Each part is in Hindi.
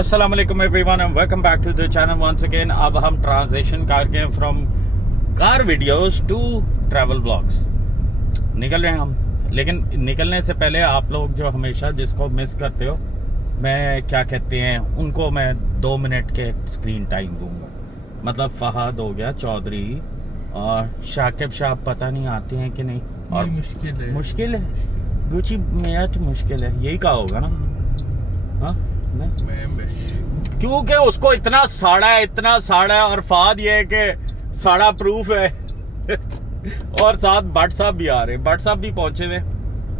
अस्सलाम वालेकुम everyone and welcome back to the channel once again. अब हम ट्रांजिशन कर गए from car videos to travel blogs. निकल रहे हैं हम, लेकिन निकलने से पहले आप लोग जो हमेशा जिसको मिस करते हो, मैं क्या कहते हैं उनको, मैं 2 मिनट के स्क्रीन टाइम दूंगा। मतलब फहद हो गया, चौधरी और शाकिब शाह पता नहीं आते हैं कि नहीं। और मुश्किल है गुची मेरा तो मुश्किल है, यही कहा होगा ना। हाँ क्योंकि उसको इतना साड़ा है और फाद ये है कि साड़ा प्रूफ है और साथ भट्ट साहब भी आ रहे हैं, भट्ट साहब भी पहुंचे हुए।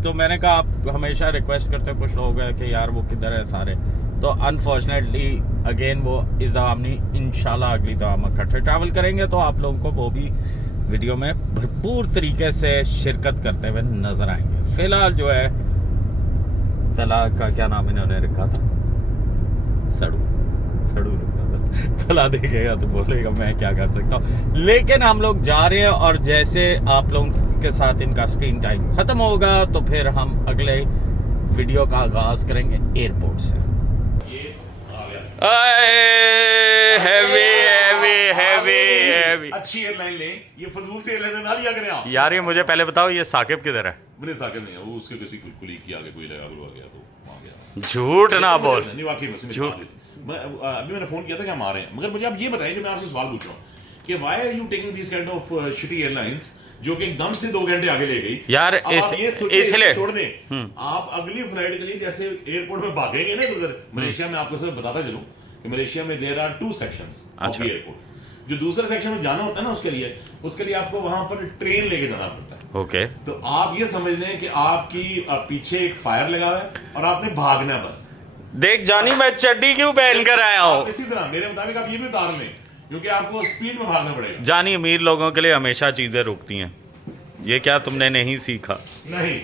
तो मैंने कहा आप हमेशा रिक्वेस्ट करते हो कुछ लोग हैं कि यार वो किधर है सारे, तो अनफॉर्चुनेटली अगेन वो इस दफा नहीं, इंशाल्लाह अगली दफा हम इकट्ठे ट्रैवल करेंगे तो आप लोगों को वो भी वीडियो में भरपूर तरीके से शिरकत करते हुए नजर आएंगे। फिलहाल जो है तलाक का क्या नाम इन्होंने रखा था, सड़ू रखा था। तला देखेगा तो बोलेगा मैं क्या कर सकता हूँ। लेकिन हम लोग जा रहे हैं और जैसे आप लोगों के साथ इनका स्क्रीन टाइम खत्म होगा तो फिर हम अगले वीडियो का आगाज करेंगे एयरपोर्ट से। हैवी अच्छी एयरलाइन ले, ये फजूल से एयरलाइन ना लिया करें आप। यार ये मुझे पहले बताओ, ये साकिब किधर है? मुझे साकिब नहीं है, वो उसके किसी कुलीग की आगे कोई लगा गया तो वहां गया। झूठ ना बोल। नहीं वाकई में अभी मैंने फोन किया था कि हम आ रहे हैं, मगर मुझे आप ये बताइए जो मैं आपसे सवाल पूछ रहा हूँ कि why are you taking this kind of shitty airlines जो कि एकदम से 2 घंटे आगे ले गई यार। इसलिए छोड़ दें, आप अगली फ्लाइट के लिए जैसे एयरपोर्ट में भागेंगे ना उधर मलेशिया में। आपको सिर्फ बताता चलूं कि मलेशिया में there are 2 sections of airport. जो दूसरे सेक्शन में जाना होता है ना, उसके लिए आपको वहां पर ट्रेन लेके जाना पड़ता है। ओके तो आप ये समझ लें कि आपकी पीछे एक फायर लगा हुआ है और आपने भागना बस। देख जानी, मैं चड्डी क्यों पहन कर आया हूँ। इसी तरह मेरे मुताबिक आप ये भी उतार लें क्योंकि आपको स्पीड में भागना पड़ेगा। जानी, अमीर लोगों के लिए हमेशा चीजें रुकती हैं, ये क्या तुमने नहीं सीखा? नहीं।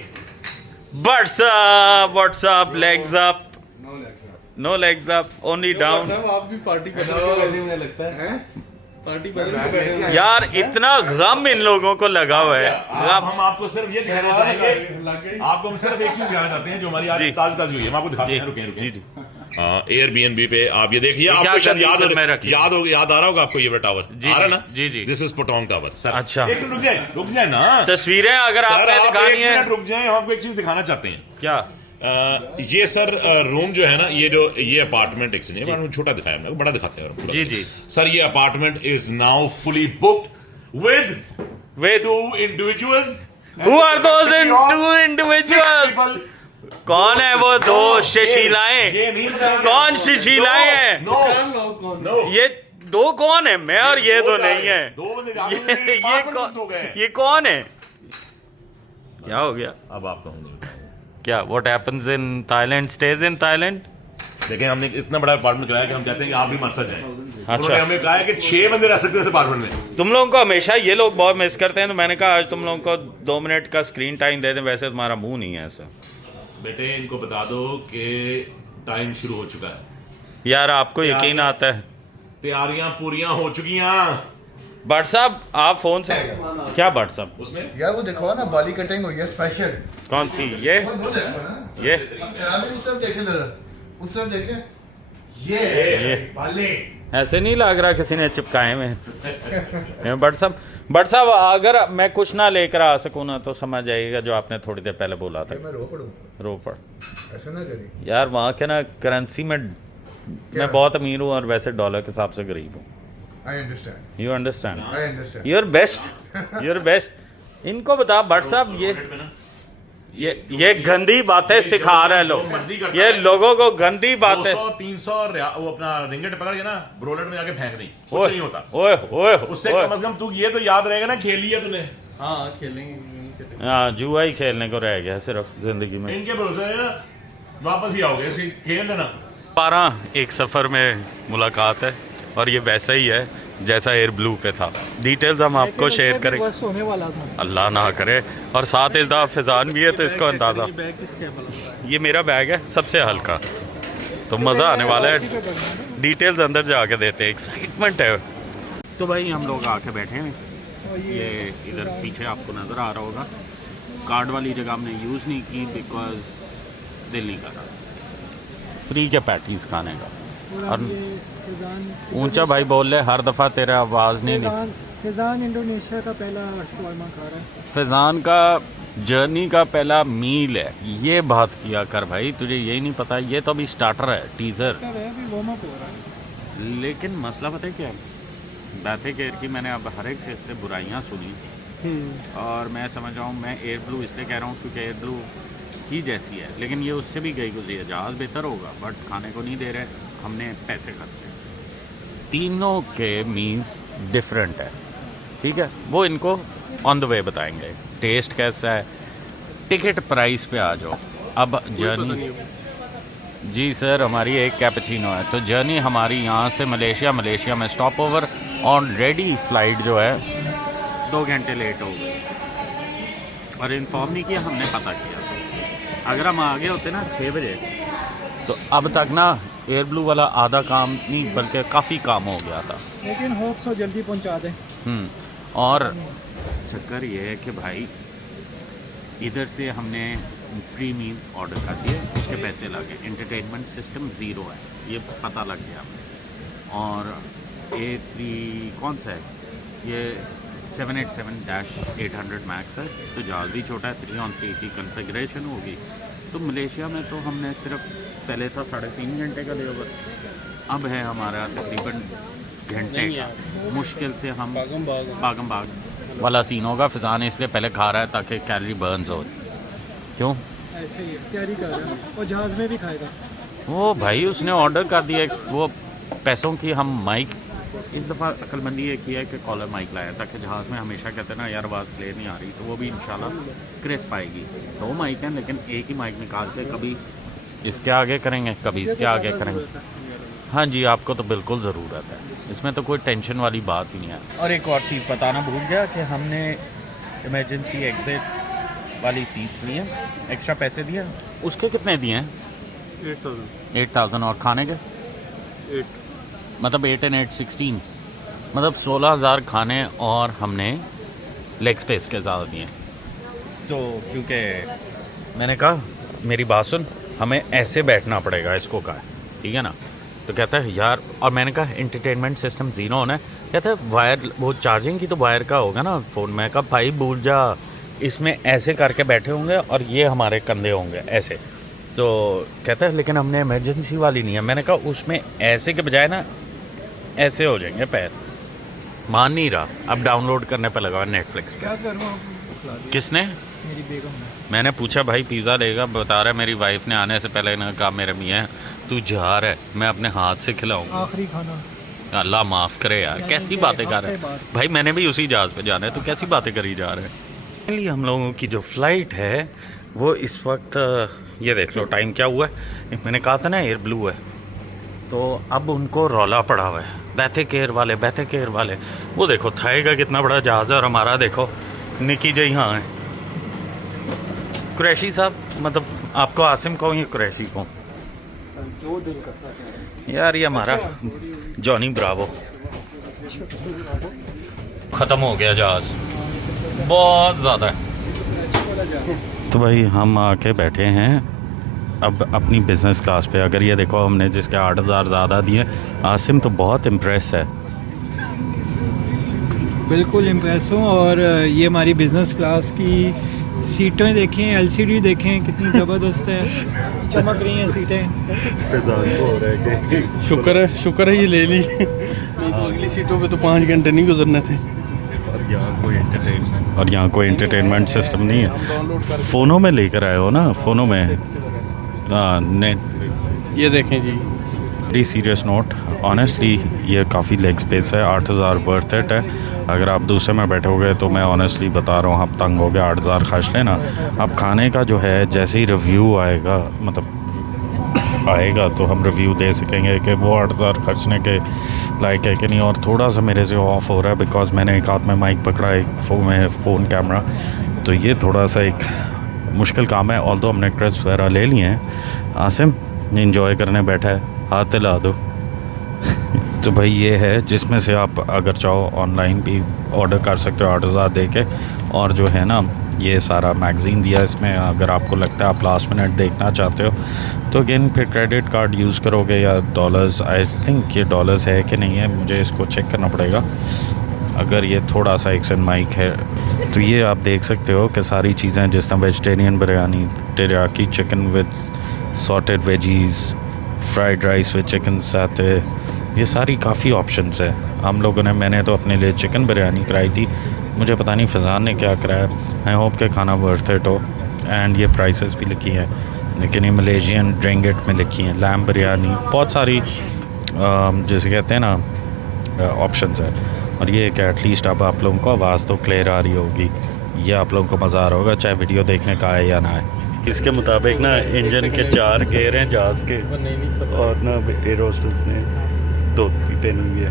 What's up legs up, no legs up, only down. आप भी पार्टी करने लगता है पार्टी यार इतना गम इन लोगों को लगा हुआ है। हम आपको सिर्फ ये दिखाना चाहेंगे, आपको हम सिर्फ एक चीज दिखाना चाहते हैं जो हमारी आज ताजी हुई है, हम आपको दिखाते हैं। रुके एयरबीएनबी पे आप ये देखिए, आपको शायद याद आ रहा होगा आपको ये टावर आ रहा है ना। जी दिस इज पोटोंग टावर सर। अच्छा एक रुक जाए ना, तस्वीरें अगर आपने दिखानी है रुक जाए, हम आपको एक चीज दिखाना चाहते हैं। क्या? ये सर रूम जो है ना, ये अपार्टमेंट एक छोटा दिखाया हमने, बड़ा दिखाते हैं। जी सर ये apartment is now fully booked with 2 individuals. Who are those 2 individuals? कौन है वो 2 सुशीलाएं? कौन सुशीलाएं हैं? नो ये 2 कौन है? मैं और ये 2 नहीं है। ये कौन है? क्या हो गया? अब आप कहूँगे क्या? What happens in Thailand stays in Thailand? लेकिन हमने इतना बड़ा अपार्टमेंट कराया कि हम चाहते हैं कि आप भी मर सक जाएं। उन्होंने हमें कहा है कि 6 बंदे रह सकते हैं इस अपार्टमेंट में। तुम लोगों को हमेशा ये लोग बहुत मिस करते हैं, तो मैंने कहा आज तुम लोगों को 2 मिनट का स्क्रीन टाइम दे दें। वैसे तुम्हारा मुंह नहीं है ऐसा। बेटे इनको बता दो कि टाइम शुरू हो चुका है। यार आपको यकीन आता है? तैयारियां पूरियां हो चुकी हैं। भट्ट साहब आप फोन से क्या? भट्ट साहब उसमें यार वो देखो ना, बाली कटिंग हुई है स्पेशल। कौन सी? ये वो देखो ना, ये उस तरफ देखें जरा, उस तरफ देखें, ये बाली ऐसे नहीं लग रहा किसी ने चिपकाए में। भट्ट साहब अगर मैं कुछ ना लेकर आ सकूं ना तो समझ जाइएगा जो आपने थोड़ी देर पहले बोला था। मैं रोपड़ ऐसा ना करिए यार, वहाँ के ना करेंसी में मैं बहुत अमीर हूँ और वैसे डॉलर के हिसाब से गरीब हूँ। I understand you understand, I understand, your best. इनको बता भट्ट साहब, ये गंदी बातें सिखा रहे हैं लोग, ये लोगों को गंदी बातें। 200-300 वो अपना रिंगेट पकड़ के ना ब्रोलेट में जाके फेंक नहीं, कुछ नहीं होता। ओए उससे कम से कम तू ये तो याद रहेगा ना, खेल लिया तूने। हाँ खेलेंगे। हाँ जुआ ही खेलने को रह गया सिर्फ जिंदगी में। इनके भरोसे ना वापस ही आओगे, खेल लेना। 12 एक सफर में मुलाकात है और ये वैसा ही है जैसा एयर ब्लू पे था। डिटेल्स हम आपको शेयर करेंगे, होने वाला था, अल्लाह ना करे। और साथ इस दफ़ा फिजान भी है तो इसको अंदाज़ा। ये मेरा बैग है सबसे हल्का, तो मज़ा आने वाला है। डिटेल्स अंदर जाके देते हैं, एक्साइटमेंट है। तो भाई हम लोग आके बैठे हैं ये इधर पीछे आपको नज़र आ रहा होगा। कार्ड वाली जगह हमने यूज़ नहीं की बिकॉज दिल नहीं कर रहा फ्री के पैटीज खाने का। और ऊंचा भाई बोल ले, हर दफ़ा तेरा आवाज़ नहीं। फैज़ान इंडोनेशिया का पहला शवारमा खा रहा है। फैज़ान का जर्नी का पहला मील है, ये बात किया कर भाई, तुझे यही नहीं पता? ये तो अभी स्टार्टर है, टीज़र। लेकिन मसला पता है क्या है, बैथे केयर की मैंने अब हर एक से बुराइयां सुनी और मैं समझ रहा हूँ, मैं एयर ब्लू इसलिए कह रहा हूँ क्योंकि एयर ब्लू ही जैसी है, लेकिन ये उससे भी गई गुजरी है। जहाज़ बेहतर होगा बट खाने को नहीं दे रहे, हमने पैसे खर्चे। तीनों के मीन्स डिफरेंट है, ठीक है, वो इनको ऑन द वे बताएंगे टेस्ट कैसा है। टिकट प्राइस पे आ जाओ। अब जर्नी जी सर हमारी एक कैपेचिनो है, तो जर्नी हमारी यहाँ से मलेशिया में स्टॉप ओवर ऑलरेडी फ्लाइट जो है 2 घंटे लेट हो गई और इन्फॉर्म नहीं किया, हमने पता किया। अगर हम आगे होते ना 6 बजे तो अब तक ना एयर ब्लू वाला आधा काम नहीं बल्कि काफ़ी काम हो गया था, लेकिन होप सो जल्दी पहुंचा दें। और चक्कर ये है कि भाई इधर से हमने प्री मील्स ऑर्डर कर दिए, उसके पैसे लगे, एंटरटेनमेंट सिस्टम ज़ीरो है, ये पता लग गया हमें। और A3 कौन सा है ये 787-800 मैक्स है, तो जहाज़ भी छोटा है, 3-on-3 की कन्फिग्रेशन होगी। तो मलेशिया में तो हमने सिर्फ पहले था 3.5 घंटे का लेओवर, अब है हमारा तकरीबन घंटे का। मुश्किल से हम बागम बाग वाला सीन होगा। फिजान इसलिए पहले खा रहा है ताकि कैलोरी बर्न्स हो। क्यों ऐसे ही तैयारी कर रहा है, और जहाज़ में भी खाएगा वो भाई, उसने ऑर्डर कर दिया। वो पैसों की हम माइक इस दफ़ा अक्लमंदी ये किया है कि कॉलर माइक लाया, ताकि जहाज़ में हमेशा कहते हैं ना यार आवाज़ क्लियर नहीं आ रही, तो वो भी इंशाल्लाह क्रिस्प आएगी। 2 माइक हैं लेकिन एक ही माइक निकाल के कभी इसके आगे करेंगे कभी इसके आगे करेंगे। हाँ जी, आपको तो बिल्कुल ज़रूरत है, इसमें तो कोई टेंशन वाली बात ही नहीं है। और एक और चीज़ बताना भूल गया कि हमने इमरजेंसी एग्जिट्स वाली सीट्स ली हैं, एक्स्ट्रा पैसे दिए। उसके कितने दिए हैं? 8,000 और खाने के 8 मतलब 8 and 8 16, मतलब 16,000 खाने और हमने लेग स्पेस के ज़्यादा दिए। तो क्योंकि मैंने कहा मेरी बात सुन, हमें ऐसे बैठना पड़ेगा, इसको कहा, ठीक है ना? तो कहता है यार, और मैंने कहा एंटरटेनमेंट सिस्टम ज़ीरो होना है। कहता है वायर, वो चार्जिंग की तो वायर का होगा ना फ़ोन। मैं कहा भाई भूल जा, इसमें ऐसे करके बैठे होंगे और ये हमारे कंधे होंगे ऐसे। तो कहता है लेकिन हमने इमरजेंसी वाली नहीं है। मैंने कहा उसमें ऐसे के बजाय ना ऐसे हो जाएंगे पैर। मान नहीं रहा, अब डाउनलोड करने पर लगा नेटफ्लिक्स। क्या करूँ? किसने? मेरी बेगम ने। मैंने पूछा भाई पिज़्ज़ा लेगा, बता रहा है मेरी वाइफ ने आने से पहले ना कहा मेरे मियाँ तू जा रहा है, मैं अपने हाथ से खिलाऊंगा। आखिरी खाना। अल्लाह माफ़ करे यार, कैसी बातें कर रहे हैं भाई, मैंने भी उसी जहाज़ पे जाना है, तो कैसी बातें करी जा रहे हैं। फाइनली हम लोगों की जो फ़्लाइट है वो इस वक्त, ये देख लो टाइम क्या हुआ है। मैंने कहा था ना एयर ब्लू है, तो अब उनको रौला पड़ा हुआ है, बैथे केयर वाले। वो देखो थाई का कितना बड़ा जहाज़ है और हमारा देखो निकी जी यहाँ है। कुरैशी साहब, मतलब आपको आसिम को या कुरैशी को? यार ये हमारा जॉनी ब्रावो ख़त्म हो गया जहाज़, बहुत ज़्यादा है। तो भाई हम आके बैठे हैं अब अपनी बिज़नेस क्लास पे। अगर ये देखो हमने जिसके 8,000 ज़्यादा दिए, आसिम तो बहुत इम्प्रेस है। बिल्कुल इम्प्रेस हूँ। और ये हमारी बिज़नेस क्लास की सीटें देखें, LCD देखें कितनी ज़बरदस्त है, चमक रही हैं सीटें। शुक्र है ये ले ली, नहीं तो अगली सीटों पे तो 5 घंटे नहीं गुजरने थे। और यहाँ कोई एंटरटेनमेंट सिस्टम नहीं है। फ़ोनों में लेकर आए हो ना, फ़ोनों में नेट। ये देखें जी, वेरी सीरियस नोट, ऑनेस्टली ये काफ़ी लेग स्पेस है, 8,000 वर्थ इट है। अगर आप दूसरे में बैठोगे तो मैं ऑनेस्टली बता रहा हूँ आप तंग हो गए, 8,000 खर्च लेना। अब खाने का जो है जैसे ही रिव्यू आएगा, मतलब आएगा तो हम रिव्यू दे सकेंगे कि वो 8,000 खर्चने के लायक है कि नहीं। और थोड़ा सा मेरे से ऑफ हो रहा है बिकॉज मैंने एक हाथ में माइक पकड़ा, एक फ़ोन कैमरा, तो ये थोड़ा सा एक मुश्किल काम है। ऑल्दो हमने क्रिस्प वगैरह ले लिए हैं। आसिम इंजॉय करने बैठा है, हाथ हिला दो। तो भाई ये है जिसमें से आप अगर चाहो ऑनलाइन भी ऑर्डर कर सकते हो 8,000 दे के। और जो है ना ये सारा मैगज़ीन दिया इसमें, अगर आपको लगता है आप लास्ट मिनट देखना चाहते हो तो अगेन फिर क्रेडिट कार्ड यूज़ करोगे या डॉलर्स। आई थिंक ये डॉलर्स है कि नहीं है, मुझे इसको चेक करना पड़ेगा। अगर ये थोड़ा सा एक्सन माइक है तो ये आप देख सकते हो कि सारी चीज़ें जिस तरह vegetarian biryani, teriyaki chicken with sauteed veggies, fried rice with chicken satay, ये सारी काफ़ी ऑप्शंस है। हम लोगों ने, मैंने तो अपने लिए चिकन बिरयानी कराई थी, मुझे पता नहीं फ़ज़ान ने क्या कराया। आई होप के खाना वर्थ इट हो। एंड ये प्राइसेस भी लिखी हैं, लेकिन ये मलेशियन रिंगिट में लिखी हैं। लैम बिरयानी, बहुत सारी जैसे कहते हैं ना ऑप्शंस है। और ये कि एटलीस्ट अब आप लोगों को आवाज़ तो क्लियर आ रही होगी, ये आप लोगों को मज़ा आ रहा होगा चाहे वीडियो देखने का आए या ना आए। इसके मुताबिक ना इंजन के 4 गेयर हैं जहाज़ के, और ना एयर होस्टेस ने धोती पहनी हुई है।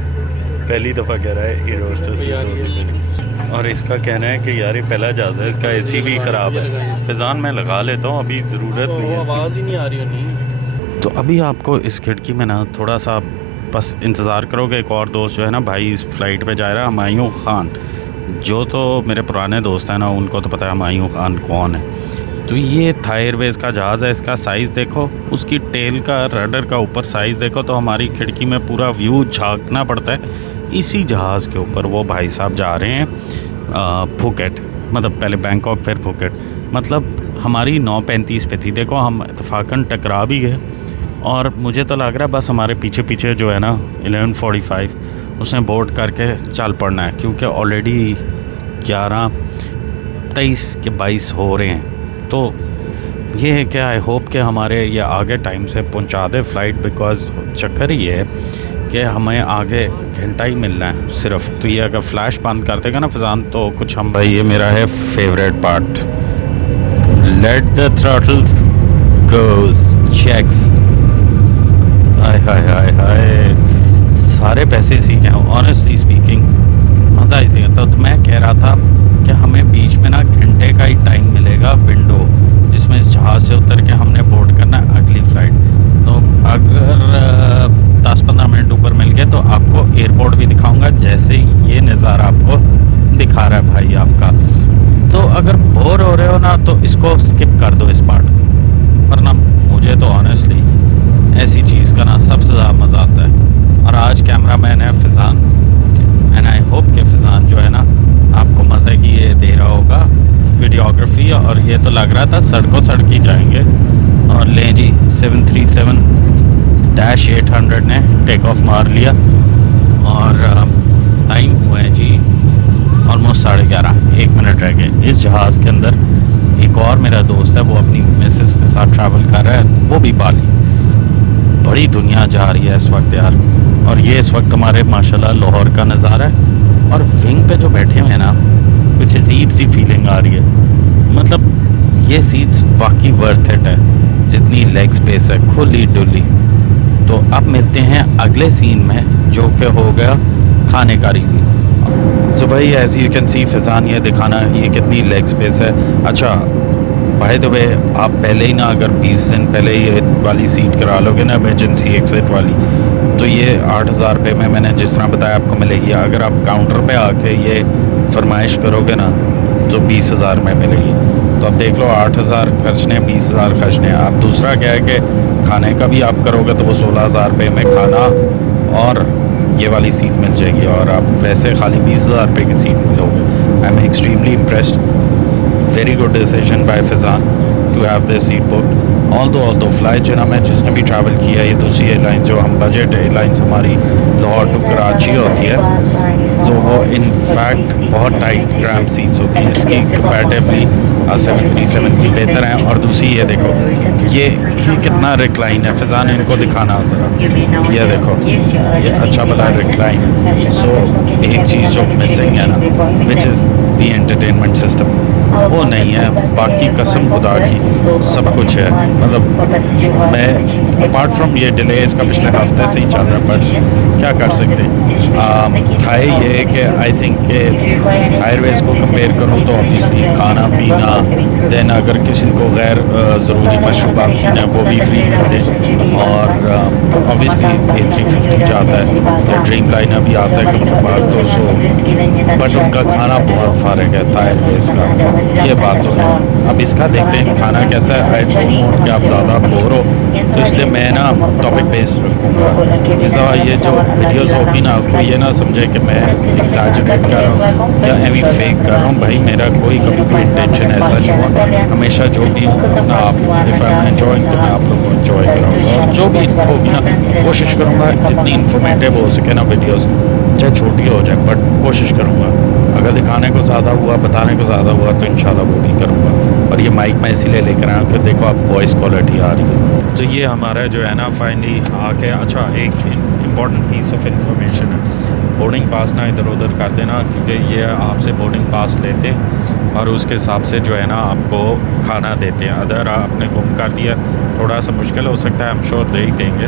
पहली दफ़ा कह रहा है एयर होस्टेस ने धोती पहनी। और इसका कहना है कि यार ये पहला जहाज़ है, इसका एसी भी ख़राब है। फ़िज़ान मैं लगा लेता हूँ, अभी ज़रूरत नहीं है, आवाज़ ही नहीं आ रही नहीं। तो अभी आपको इस खिड़की में ना थोड़ा सा बस इंतज़ार करोगे। एक और दोस्त जो है ना भाई इस फ़्लाइट पे जा रहा है, हुमायूं ख़ान, जो तो मेरे पुराने दोस्त हैं ना उनको तो पता है हुमायूं ख़ान कौन है। तो ये थाई एयरवेज़ का जहाज़ है, इसका साइज़ देखो, उसकी टेल का रडर का ऊपर साइज़ देखो, तो हमारी खिड़की में पूरा व्यू झांकना पड़ता है। इसी जहाज़ के ऊपर वो भाई साहब जा रहे हैं फुकेट, मतलब पहले बैंकॉक फिर फुकेट। मतलब हमारी 9:35 पे थी, देखो हम इत्तेफाकन टकरा भी गए। और मुझे तो लग रहा है बस हमारे पीछे पीछे जो है ना 11:45 उसने बोर्ड करके चल पड़ना है, क्योंकि ऑलरेडी 11:23 के 22 हो रहे हैं। तो ये है कि आई होप कि हमारे ये आगे टाइम से पहुंचा दे फ़्लाइट, बिकॉज़ चक्कर ही है कि हमें आगे घंटा ही मिलना है सिर्फ। तो ये अगर फ्लैश बंद कर देगा ना फ़िज़ान तो कुछ हम, भाई ये मेरा है favourite part, let the throttles goes checks. हाय हाय हाय हाय, सारे पैसे इसी के हैं ऑनेस्टली स्पीकिंग, मज़ा इसी का। तो मैं कह रहा था कि हमें बीच में ना घंटे का ही टाइम मिलेगा विंडो, जिसमें इस जहाज़ से उतर के हमने बोर्ड करना है अगली फ़्लाइट। तो अगर 10-15 मिनट ऊपर मिल गए तो आपको एयरपोर्ट भी दिखाऊंगा, जैसे ये नज़ारा आपको दिखा रहा है भाई आपका। तो अगर बोर हो रहे हो ना तो इसको स्किप कर दो इस पार्ट, वरना मुझे तो ऑनेस्टली ऐसी चीज़ का ना सबसे ज़्यादा मज़ा आता है। और आज कैमरा मैन है फ़िज़ान, एंड आई होप कि फ़िज़ान जो है ना आपको मज़े की ये दे रहा होगा वीडियोग्राफी। और ये तो लग रहा था सड़कों सड़क ही जाएंगे। और ले जी 737-800 ने टेक ऑफ मार लिया और टाइम हुआ है जी ऑलमोस्ट 11:30, 1 मिनट रह गए। इस जहाज़ के अंदर एक और मेरा दोस्त है, वो अपनी मिसेस के साथ ट्रैवल कर रहा है, वो भी बाली। बड़ी दुनिया जा रही है इस वक्त यार। और ये इस वक्त हमारे माशाल्लाह लाहौर का नज़ारा है। और विंग पे जो बैठे हुए हैं ना, कुछ अजीब सी फीलिंग आ रही है, मतलब ये सीट्स वाकई वर्थ इट है, जितनी लेग स्पेस है खुली डुली। तो अब मिलते हैं अगले सीन में, जो कि हो गया खाने का रिव्यू। तो भाई एज यू कैन सी फ़िज़ान ये दिखाना ये कितनी लेग स्पेस है। अच्छा बाय द वे, आप पहले ही ना अगर 20 दिन पहले ये वाली सीट करा लोगे ना इमरजेंसी एग्जिट वाली, तो ये 8,000 रुपये में मैंने जिस तरह बताया आपको मिलेगी। अगर आप काउंटर पे आके ये फरमाइश करोगे ना तो 20,000 में मिलेगी। तो अब देख लो 8,000 खर्चने, 20,000 खर्चने। अब दूसरा क्या है कि खाने का भी आप करोगे तो वो 16,000 रुपये में खाना और ये वाली सीट मिल जाएगी, और आप वैसे खाली 20,000 रुपये की सीट मिलोगे। I am extremely impressed, very good decision by Fizan to have this seat book. Although flight जो ना मैं जिसने भी ट्रैवल किया है, ये दूसरी एयरलाइन जो हम बजट एयरलाइंस हमारी लाहौर टू कराची होती है, तो वो इन फैक्ट बहुत टाइट क्रैम्प सीट्स होती हैं। इसकी कंपैरेटिवली 737 की बेहतर हैं। और दूसरी ये देखो ये कितना रिक्लाइन है, फ़िज़ान इनको दिखाना ज़रा, ये देखो ये अच्छा भला रिक्लाइन है। सो एक चीज़ जो मिसिंग है ना, which is the entertainment system. वो नहीं है। बाकी कसम खुदा की सब कुछ है। मतलब मैं अपार्ट फ्रॉम ये डिले इसका पिछले हफ्ते से ही चल रहा है, बट क्या कर सकते हैं। थाई ये है कि आई थिंक के एयरवेज को कंपेयर करूँ तो ऑब्वियसली खाना पीना, देन अगर किसी को गैर ज़रूरी मशरूबात पीना वो भी फ्री मिलते हैं, और ऑब्वियसली A350 जाता है या ड्रीम लाइनर भी आता है कभी कभार तो सो, बट उनका खाना बहुत फ़र्क है था एयरवेज का, ये बात तो है। अब इसका देखते हैं खाना कैसा है। आई डोंट वांट कि आप ज़्यादा बोर हो, तो इसलिए मैं ना टॉपिक बेस्ड रखूँगा। इस दफ़ा ये जो वीडियोस होगी ना, आपको ये ना समझे कि मैं एग्जैजरेट कर रहा हूँ या एवी फेक कर रहा हूँ। भाई मेरा कोई कभी कोई इंटेंशन ऐसा नहीं हुआ। हमेशा जो भी हूँ ना, आप इफ़ आई एम एंजॉइंग तो मैं आप लोगों को एंजॉय कराऊँगा, और जो भी इन्फो होगी ना कोशिश करूँगा जितनी इन्फॉर्मेटिव हो सके ना वीडियोज़, चाहे छोटी हो जाए बट कोशिश करूँगा। अगर दिखाने को ज़्यादा हुआ, बताने को ज़्यादा हुआ तो इंशाल्लाह वो भी करूँगा। और ये माइक मैं इसीलिए लेकर आया हूँ कि देखो आप वॉइस क्वालिटी आ रही है। तो ये हमारा जो है ना फाइनली आके, अच्छा एक इम्पॉर्टेंट पीस ऑफ इंफॉर्मेशन है, बोर्डिंग पास ना इधर उधर कर देना, क्योंकि ये आपसे बोर्डिंग पास लेते हैं और उसके हिसाब से जो है ना आपको खाना देते हैं। अगर आपने गुम कर दिया थोड़ा सा मुश्किल हो सकता है, हम श्योर दे ही देंगे।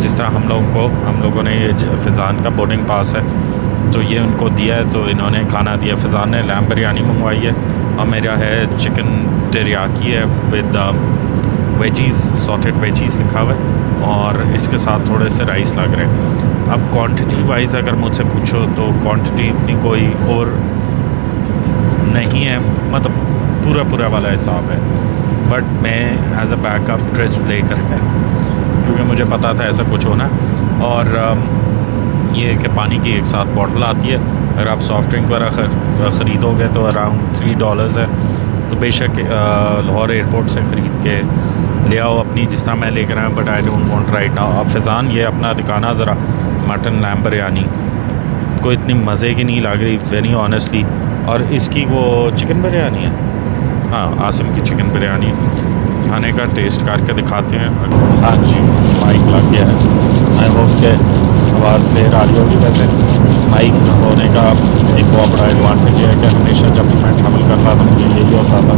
जिस तरह हम लोगों ने ये फ़िज़ान का बोर्डिंग पास है तो ये उनको दिया है, तो इन्होंने खाना दिया। फ़िज़ान ने लैम्ब बिरयानी मंगवाई है और मेरा है चिकन टेरियाकी है विद वेजीज़, सॉटेड वेजीज़ लिखा हुआ है, और इसके साथ थोड़े से राइस लग रहे हैं। अब क्वांटिटी वाइज अगर मुझसे पूछो तो क्वांटिटी इतनी कोई और नहीं है, मतलब पूरा वाला हिसाब है, बट मैं एज अ बैकअप ड्रेस लेकर है क्योंकि मुझे पता था ऐसा कुछ होना। और ये कि पानी की एक साथ बॉटल आती है, अगर आप सॉफ़्ट ड्रिंक वगैरह ख़रीदोगे तो अराउंड $3 है। तो बेशक लाहौर एयरपोर्ट से ख़रीद के ले आओ अपनी, जिस तरह मैं लेकर आया, but I don't want right now. अब फ़िज़ान ये अपना दिखाना ज़रा मटन लैम्ब बिरयानी, को इतनी मज़े की नहीं लग रही वेरी ऑनेस्टली। और इसकी वो चिकन बिरयानी है, हाँ आसिम की चिकन बिरयानी, खाने का टेस्ट करके दिखाते हैं। हाँ जी माइक लग गया है, आई होप के आवाज़ क्लियर आ रही होगी। वैसे माइक होने का एक बहुत बड़ा एडवांटेज है कि हमेशा जब भी मैं ट्रैवल करता था मुझे यही होता था,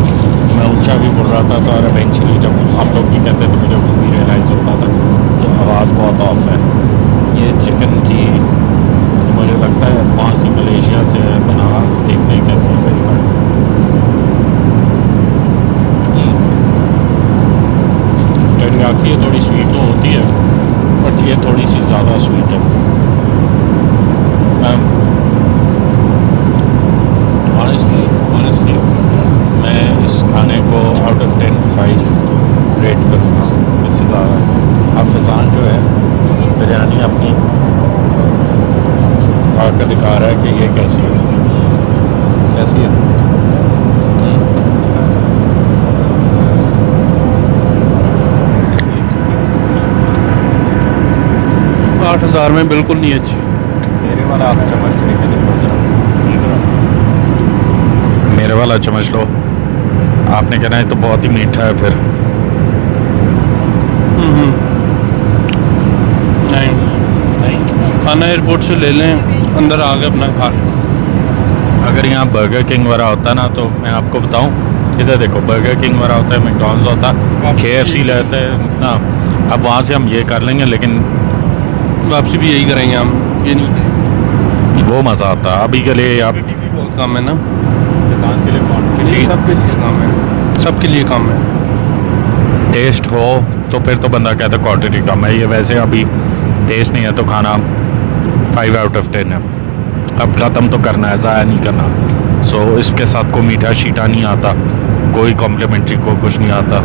मैं ऊंचा भी बोल रहा था, तो और इवेंचुअली जब आप लोग भी कहते तो मुझे खुद भी रियलाइज़ होता था कि आवाज़ बहुत ऑफ है। ये चिकन की मुझे लगता है वहाँ से मलेशिया से बना, देखते हैं कैसे पहली बार। टेरियाकी थोड़ी स्वीट तो होती है, बट ये थोड़ी सी ज़्यादा स्वीट है। ऑनेस्टली मैं इस खाने को आउट ऑफ 10 5 रेट करूँगा, इससे ज़्यादा। अब फ़िज़ान जो है बिरयानी अपनी खा कर दिखा रहा है कि ये कैसी है। कैसी है? 8,000 में बिल्कुल नहीं अच्छी। मेरे वाला आप चम्मच लेके देखो जरा, मेरे वाला चम्मच लो। आपने कहना है तो बहुत ही मीठा है फिर। नहीं, खाना एयरपोर्ट से ले लें, अंदर आके अपना खा लें। अगर यहाँ बर्गर किंग वगैरह होता ना तो मैं आपको बताऊँ, इधर देखो बर्गर किंग वगैरह होता है, मैकडॉनल्ड्स होता, KFC लेते हैं ना। अब वहाँ से हम ये कर लेंगे, लेकिन वापसी भी यही करेंगे हम, ये नहीं वो मज़ा आता। अभी के लिए आप भी बहुत कम है ना, किसान के लिए क्वांटिटी सबके लिए कम है, सबके लिए कम है। टेस्ट हो तो फिर तो बंदा कहता है क्वांटिटी कम है। ये वैसे अभी टेस्ट नहीं है तो खाना 5 आउट ऑफ 10 है। अब ख़त्म तो करना है, ज़ाया नहीं करना। सो इसके साथ कोई मीठा शीठा नहीं आता, कोई कॉम्प्लीमेंट्री को कुछ नहीं आता।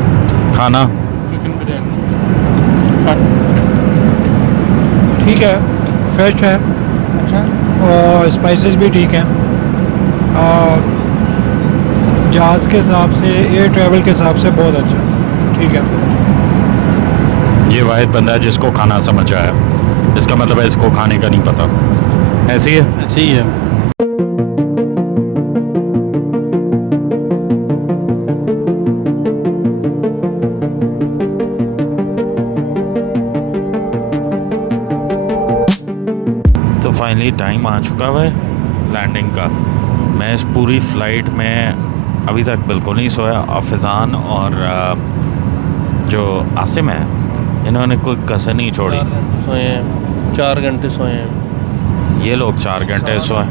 खाना चिकन बिरयानी ठीक है, फ्रेश है, अच्छा, और स्पाइसेस भी ठीक हैं। और जहाज़ के हिसाब से, एयर ट्रैवल के हिसाब से बहुत अच्छा, ठीक है। ये वाहिद बंदा है जिसको खाना समझ आया, इसका मतलब है इसको खाने का नहीं पता। ऐसे ही है, ऐसे ही है। फाइनली टाइम आ चुका है लैंडिंग का। मैं इस पूरी फ़्लाइट में अभी तक बिल्कुल नहीं सोया। फैज़ान और जो आसिम है, इन्होंने कोई कसर नहीं छोड़ी। सोए हैं 4 घंटे सोए हैं। ये लोग 4 घंटे सोए।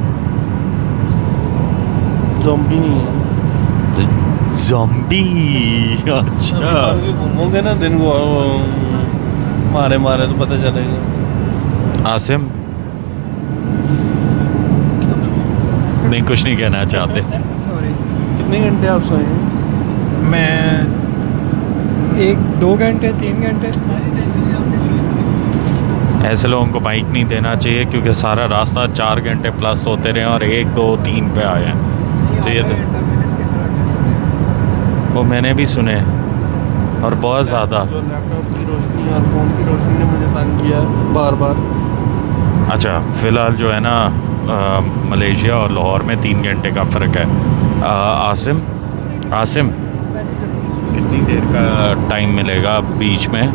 ज़ॉम्बी नहीं है। ज़ॉम्बी, अच्छा। घूमोगे ना दिन को मारे मारे तो पता चलेगा। आसिम नहीं, कुछ नहीं कहना चाहते। सॉरी, कितने घंटे आप सोए हैं? मैं 1-2 घंटे 3 घंटे। ऐसे लोगों को बाइक नहीं देना चाहिए क्योंकि सारा रास्ता 4 घंटे प्लस होते रहे और 1, 2, 3 पे आए हैं। तो ये तो वो मैंने भी सुने और बहुत ज़्यादा। जो लैपटॉप की रोशनी और फ़ोन की रोशनी ने मुझे तंग किया बार बार। अच्छा, फ़िलहाल जो है ना मलेशिया और लाहौर में 3 घंटे का फ़र्क है। आसिम कितनी देर का टाइम मिलेगा बीच में?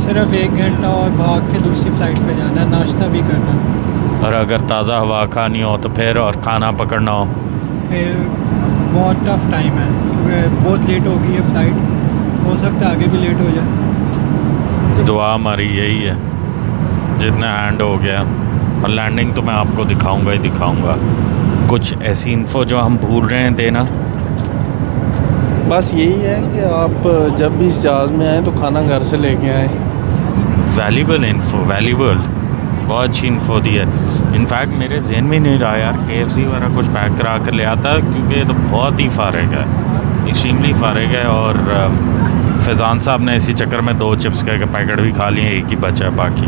सिर्फ 1 घंटा और भाग के दूसरी फ़्लाइट पे जाना है, नाश्ता भी करना है। और अगर ताज़ा हवा खानी हो तो फिर, और खाना पकड़ना हो फिर बहुत टफ टाइम है क्योंकि बहुत लेट हो गई है फ़्लाइट, हो सकता है आगे भी लेट हो जाए। दुआ हमारी यही है जितना हैंड हो गया। और लैंडिंग तो मैं आपको दिखाऊंगा ही दिखाऊंगा। कुछ ऐसी इन्फो जो हम भूल रहे हैं देना? बस यही है कि आप जब भी इस जहाज़ में आए तो खाना घर से लेके आए। वैल्यूबल इन्फो, वैल्यूबल, बहुत अच्छी इन्फो दी है। इनफैक्ट मेरे जहन में नहीं रहा यार KFC वगैरह कुछ पैक करा कर ले आता, क्योंकि ये तो बहुत ही फारिग है, एक्सट्रीमली फारिग है। और फैज़ान साहब ने इसी चक्कर में 2 चिप्स के पैकेट भी खा लिए, एक ही बचा है बाकी।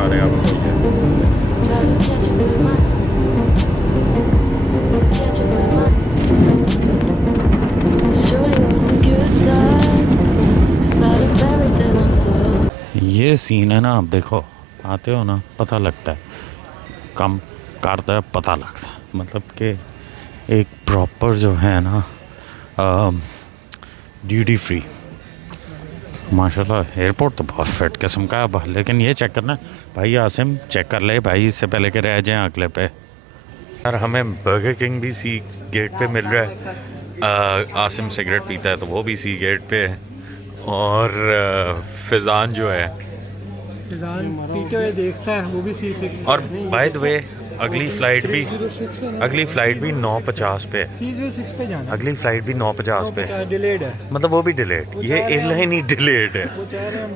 अरे अब ये सीन है ना, आप देखो आते हो ना पता लगता है, कम करता है पता लगता है। मतलब कि एक प्रॉपर जो है ना ड्यूटी फ्री, माशाल्लाह। एयरपोर्ट तो बहुत फिट किस्म का है। लेकिन ये चेक करना भाई, आसिम चेक कर ले भाई इससे पहले कि रह जाएं अगले पे। यार हमें बर्गर किंग भी सी गेट पे मिल रहा है। आसिम सिगरेट पीता है तो वो भी सी गेट पे है। और फैज़ान जो है पीते हुए देखता है, वो भी C6। और बाय द वे अगली फ़्लाइट भी 9:50 पे है। C06 पे जाना, अगली फ़्लाइट भी 9:50 पे है। डिलेड है। मतलब वो भी डिलेड, ये एयरलाइन ही डिलेड है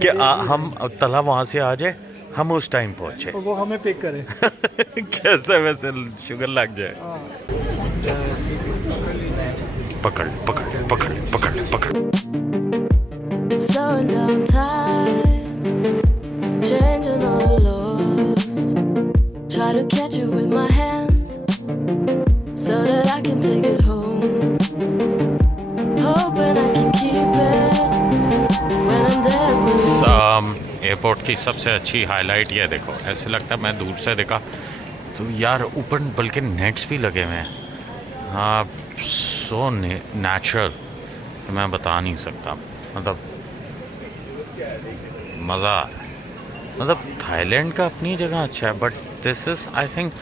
कि हम तला वहाँ से आ जाए, हम उस टाइम पहुँचे, वो हमें पिक करे। कैसे वैसे शुगर लग जाए। पकड़ पकड़ पकड़ पकड़ पकड़। Slowing down time, changing all the laws. Try to catch it with my hands, so that I can take it home. Hoping I can keep it when I'm dead. Airport की सबसे अच्छी हाईलाइट ये देखो, ऐसे लगता है मैं दूर से देखा तो यार ऊपर बल्कि नेट्स भी लगे हुए हैं। हाँ, सो नेचुरल, मैं बता नहीं सकता। मतलब मज़ा, मतलब थाईलैंड का अपनी जगह अच्छा है, but this is I think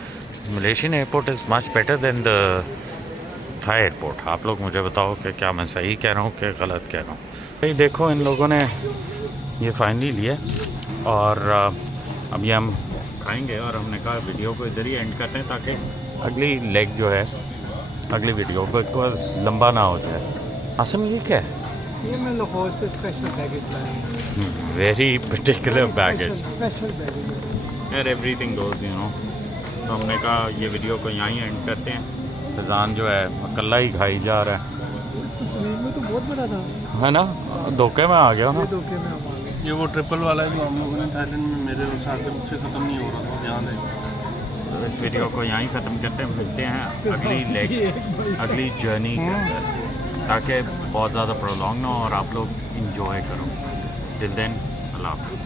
Malaysian airport is much better than the Thai airport. आप लोग मुझे बताओ कि क्या मैं सही कह रहा हूँ कि गलत कह रहा हूँ। भाई देखो इन लोगों ने ये फाइनली लिया और अब ये हम खाएंगे, और हमने कहा वीडियो को इधर ही एंड करते हैं ताकि अगली लेग जो है अगली वीडियो को बिकॉज लंबा ना हो जाए। आसम ये क्या है? ये मैं लाहौर से स्पेशल बैगेज लाया। Very particular baggage. Special baggage यार एवरीथिंग गोज यू नो। तो हमने कहा ये वीडियो को यहाँ ही एंड करते हैं। फैज़ान जो है अकेला ही खाई जा रहा है। तस्वीर में तो बहुत बड़ा था, है ना, धोखे में आ गया ना। धोखे में हम आ गए। ये वो ट्रिपल वाला है जो हम लोगों ने थाईलैंड में मेरे और सागर से ख़त्म नहीं हो रहा था, ध्यान है। तो इस वीडियो को यहीं ख़त्म करते हैं, मिलते हैं अगली लेग अगली जर्नी के अंदर, ताकि बहुत ज़्यादा प्रोलॉन्ग ना हो और आप लोग इंजॉय करो। टिल देन अल्लाह हाफ़िज़।